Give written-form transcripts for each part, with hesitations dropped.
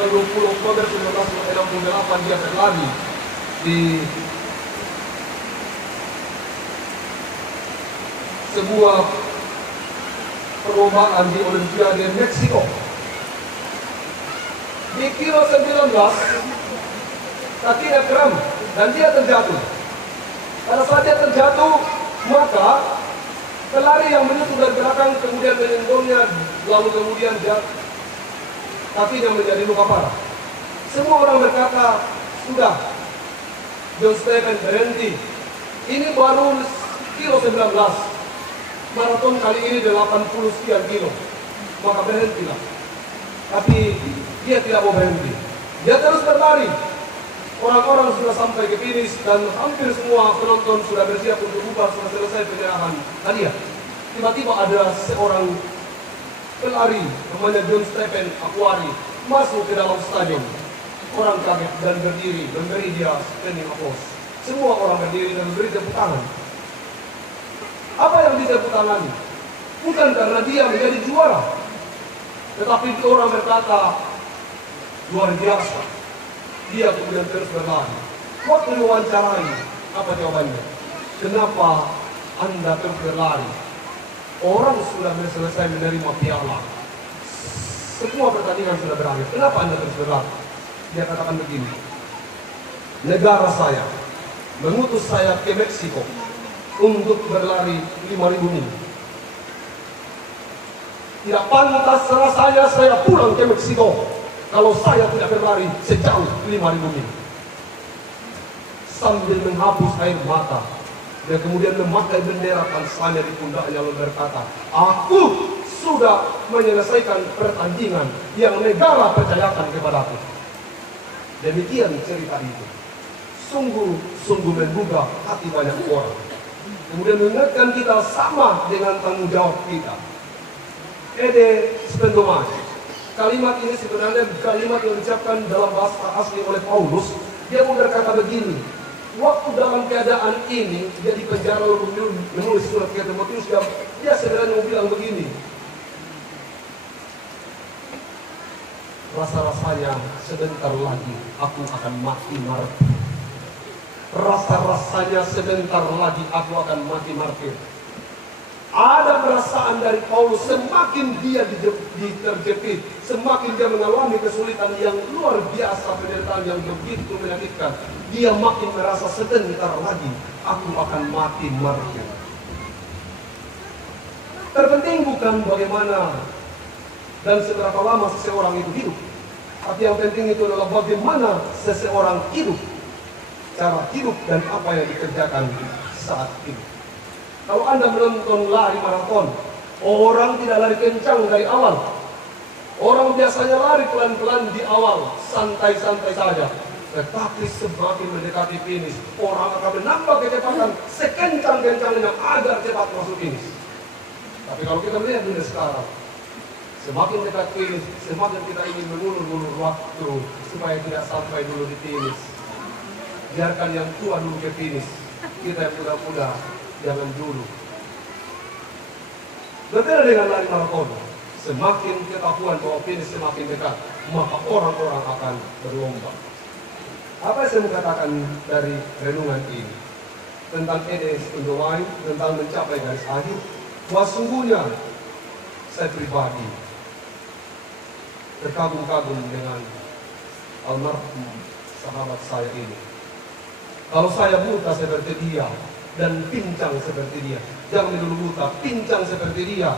tanggal 20 Oktober 1968 dia berlari di sebuah perlombaan di Olimpiade Meksiko. Di kilo 19 kakinya kram dan dia terjatuh. Pada saat dia terjatuh, maka pelari yang menyusul dari belakang kemudian menyenggolnya, lalu kemudian kakinya menjadi luka parah. Semua orang berkata, sudah, John Stephen berhenti. Ini baru kilo 19. Maraton kali ini 80 sekian kilo. Maka berhentilah. Tapi dia tidak mau berhenti. Dia terus berlari. Orang-orang sudah sampai ke finish dan hampir semua penonton sudah bersiap untuk bubar, sudah selesai penyerahan hadiah. Tiba-tiba ada seorang pelari namanya John Stephen Akwari masuk ke dalam stadion. Orang kaget dan berdiri, memberi dia standing applause. Semua orang berdiri dan memberi tepuk tangan. Apa yang ditepuk tangani? Bukan karena dia menjadi juara, tetapi orang berkata, luar biasa. Dia kemudian terus berlari. Waktu diwawancarai, apa jawabannya? Kenapa Anda terus berlari? Orang sudah selesai menerima piala. Semua pertandingan sudah berakhir. Kenapa Anda terus berlari? Dia katakan begini. Negara saya mengutus saya ke Meksiko untuk berlari 5.000 mil. Tidak pantas rasanya saya pulang ke Meksiko kalau saya tidak berlari sejauh 5.000 mil. Sambil menghapus air mata, dia kemudian memakai bendera Tanzania di pundaknya lalu berkata, aku sudah menyelesaikan pertandingan yang negara percayakan kepadaku. Demikian cerita itu. Sungguh menggugah hati banyak orang. Kemudian mengingatkan kita sama dengan tanggung jawab kita. Ede Spendomai. Kalimat ini sebenarnya kalimat yang diucapkan dalam bahasa asli oleh Paulus. Dia mau berkata begini, waktu dalam keadaan ini dia di penjara lalu menulis surat ke Timotius, dia sebenarnya mau bilang begini, rasa-rasanya sebentar lagi aku akan mati martir. Rasa-rasanya sebentar lagi aku akan mati martir. Ada perasaan dari Paulus, semakin dia terjepit, semakin dia mengalami kesulitan yang luar biasa, penderitaan yang begitu menyakitkan, dia makin merasa sebentar lagi aku akan mati martir. Terpenting bukan bagaimana dan seberapa lama seseorang itu hidup, tapi yang penting itu adalah bagaimana seseorang hidup, cara hidup dan apa yang dikerjakan saat hidup. Kalau Anda menonton lari maraton, orang tidak lari kencang dari awal. Orang biasanya lari pelan-pelan di awal, santai-santai saja. Tetapi semakin mendekati finish, orang akan menambah kecepatan sekencang-kencangnya agar cepat masuk finish. Tapi kalau kita melihat dunia sekarang, semakin dekat finish, semakin kita ingin mengulur-ulur waktu supaya tidak sampai dulu di finish. Biarkan yang tua dulu ke finish, kita yang muda-muda jangan dulu. Berbeda dengan lari maraton, semakin ketahuan bahwa finish semakin dekat, maka orang-orang akan berlomba. Apa yang saya mau katakan dari renungan ini tentang Ede Spendomai, tentang mencapai garis akhir, bahwa sungguhnya saya pribadi terkagum-kagum dengan almarhum sahabat saya ini. Kalau saya buta seperti dia dan pincang seperti dia, jangan dulu buta, pincang seperti dia,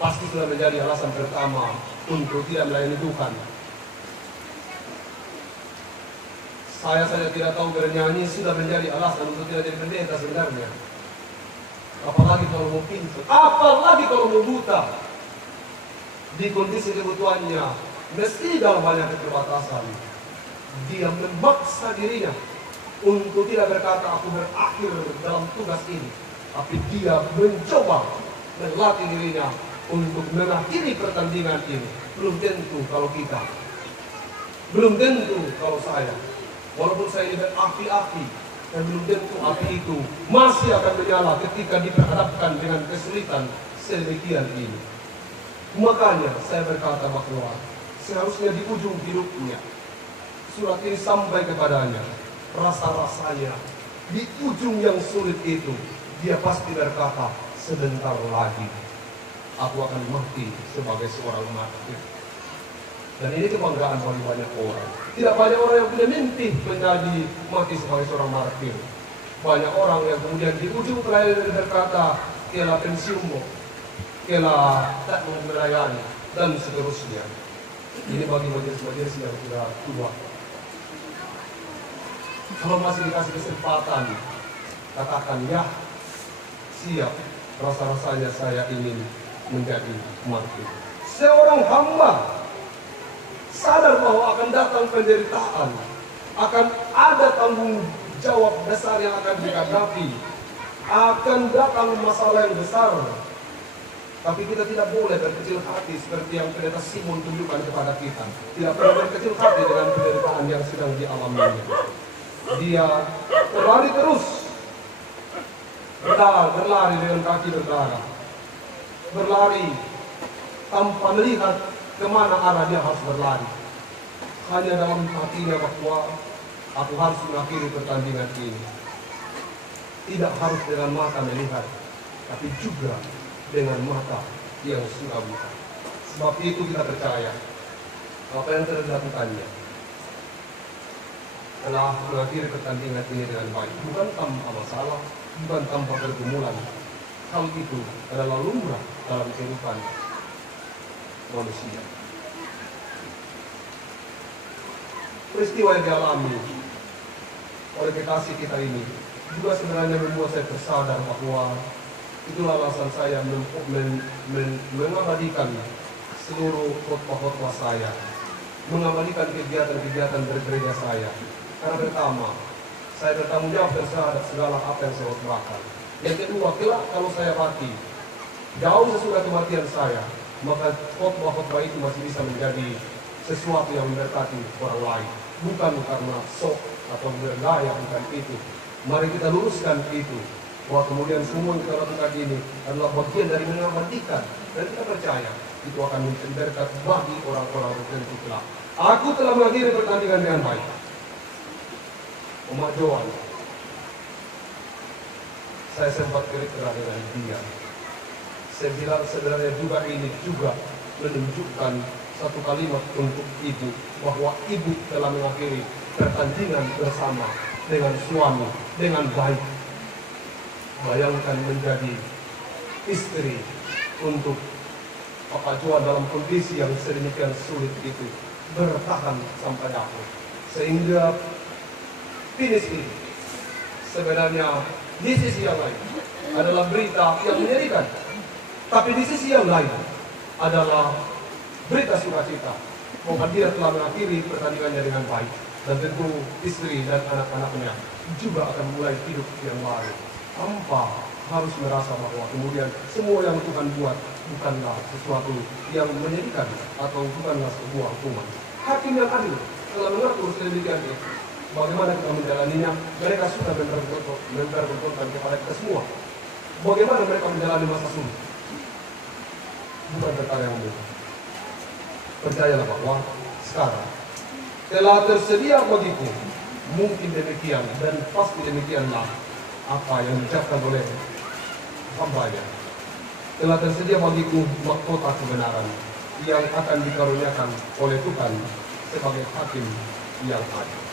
pasti sudah menjadi alasan pertama untuk tidak melayani Tuhan. Saya tidak tahu bernyanyi sudah menjadi alasan untuk tidak jadi pendeta sebenarnya. Apalagi kalau mau pincang, apalagi kalau mau buta. Di kondisi kebutuhannya, mesti dalam banyak keterbatasan, dia memaksa dirinya untuk tidak berkata aku berakhir dalam tugas ini, tapi dia mencoba melatih dirinya untuk mengakhiri pertandingan ini. Belum tentu kalau kita, belum tentu kalau saya, walaupun saya ini berapi-api, dan belum tentu api itu masih akan menyala ketika diperhadapkan dengan kesulitan sedemikian ini. Makanya saya berkata bahwa seharusnya di ujung hidupnya surat ini sampai kepadanya. Rasa-rasanya di ujung yang sulit itu dia pasti berkata, sebentar lagi aku akan mati sebagai seorang martir. Dan ini kebanggaan bagi banyak orang. Tidak banyak orang yang punya mimpi menjadi mati sebagai seorang martir. Banyak orang yang kemudian di ujung terakhir berkata, kela pensiunmu, kela tak melayani, dan seterusnya. Ini bagi majelis-majelis yang sudah tua. Kalau masih dikasih kesempatan, katakan ya, siap. Rasa-rasanya saya ingin menjadi martir. Seorang hamba sadar bahwa akan datang penderitaan, akan ada tanggung jawab besar yang akan dihadapi, akan datang masalah yang besar. Tapi kita tidak boleh berkecil hati seperti yang pendeta Simon tunjukkan kepada kita. Tidak boleh berkecil hati dengan penderitaan yang sedang dialaminya. Dia berlari terus, berlari dengan kaki berdarah, berlari tanpa melihat kemana arah dia harus berlari. Hanya dalam hatinya bahwa aku harus mengakhiri pertandingan ini. Tidak harus dengan mata melihat, tapi juga dengan mata yang sudah buta. Sebab itu kita percaya apa yang telah dilakukannya telah mengakhiri pertandingan ini dengan baik, bukan tanpa masalah, bukan tanpa pergumulan. Hal itu adalah lumrah dalam kehidupan manusia. Peristiwa yang dialami oleh kekasih kita ini juga sebenarnya membuat saya tersadar bahwa itulah alasan saya mengabadikan seluruh khotbah-khotbah saya, mengabadikan kegiatan-kegiatan bergereja saya. Karena pertama, saya bertanggung jawab terhadap segala apa yang saya khotbahkan. Yang kedua, kelak kalau saya mati, jauh sesudah kematian saya, maka khotbah-khotbah itu masih bisa menjadi sesuatu yang memberkati orang lain. Bukan karena sok atau bergaya, bukan itu. Mari kita luruskan itu. Bahwa kemudian semua yang kita lakukan ini adalah bagian dari mengabadikan. Dan kita percaya itu akan menjadi berkat bagi orang-orang tertentu kelak. Aku telah mengakhiri pertandingan dengan baik. Umat Johan, saya sempat berkeras dengan dia. Saya bilang sebenarnya juga ini juga menunjukkan satu kalimat untuk ibu, bahwa ibu telah mengakhiri pertandingan bersama dengan suami dengan baik. Bayangkan menjadi istri untuk Papa Johan dalam kondisi yang sedemikian sulit itu, bertahan sampai akhir, sehingga finish ini sebenarnya di sisi yang lain adalah berita yang menyedihkan, tapi di sisi yang lain adalah berita sukacita bahwa dia telah mengakhiri pertandingannya dengan baik, dan tentu istri dan anak-anaknya juga akan mulai hidup yang baru tanpa harus merasa bahwa kemudian semua yang Tuhan buat bukanlah sesuatu yang menyedihkan atau bukanlah sebuah hukuman. Hakim yang adil telah mengatur sedemikian itu. Bagaimana kita menjalaninya? Mereka sudah mempertontonkan kepada kita semua. Bagaimana mereka menjalani masa sulit? Bukan perkara yang mudah. Percayalah bahwa sekarang telah tersedia bagiku, mungkin demikian dan pasti demikianlah apa yang diucapkan oleh hambanya. Telah tersedia bagiku mahkota kebenaran yang akan dikaruniakan oleh Tuhan sebagai hakim yang adil.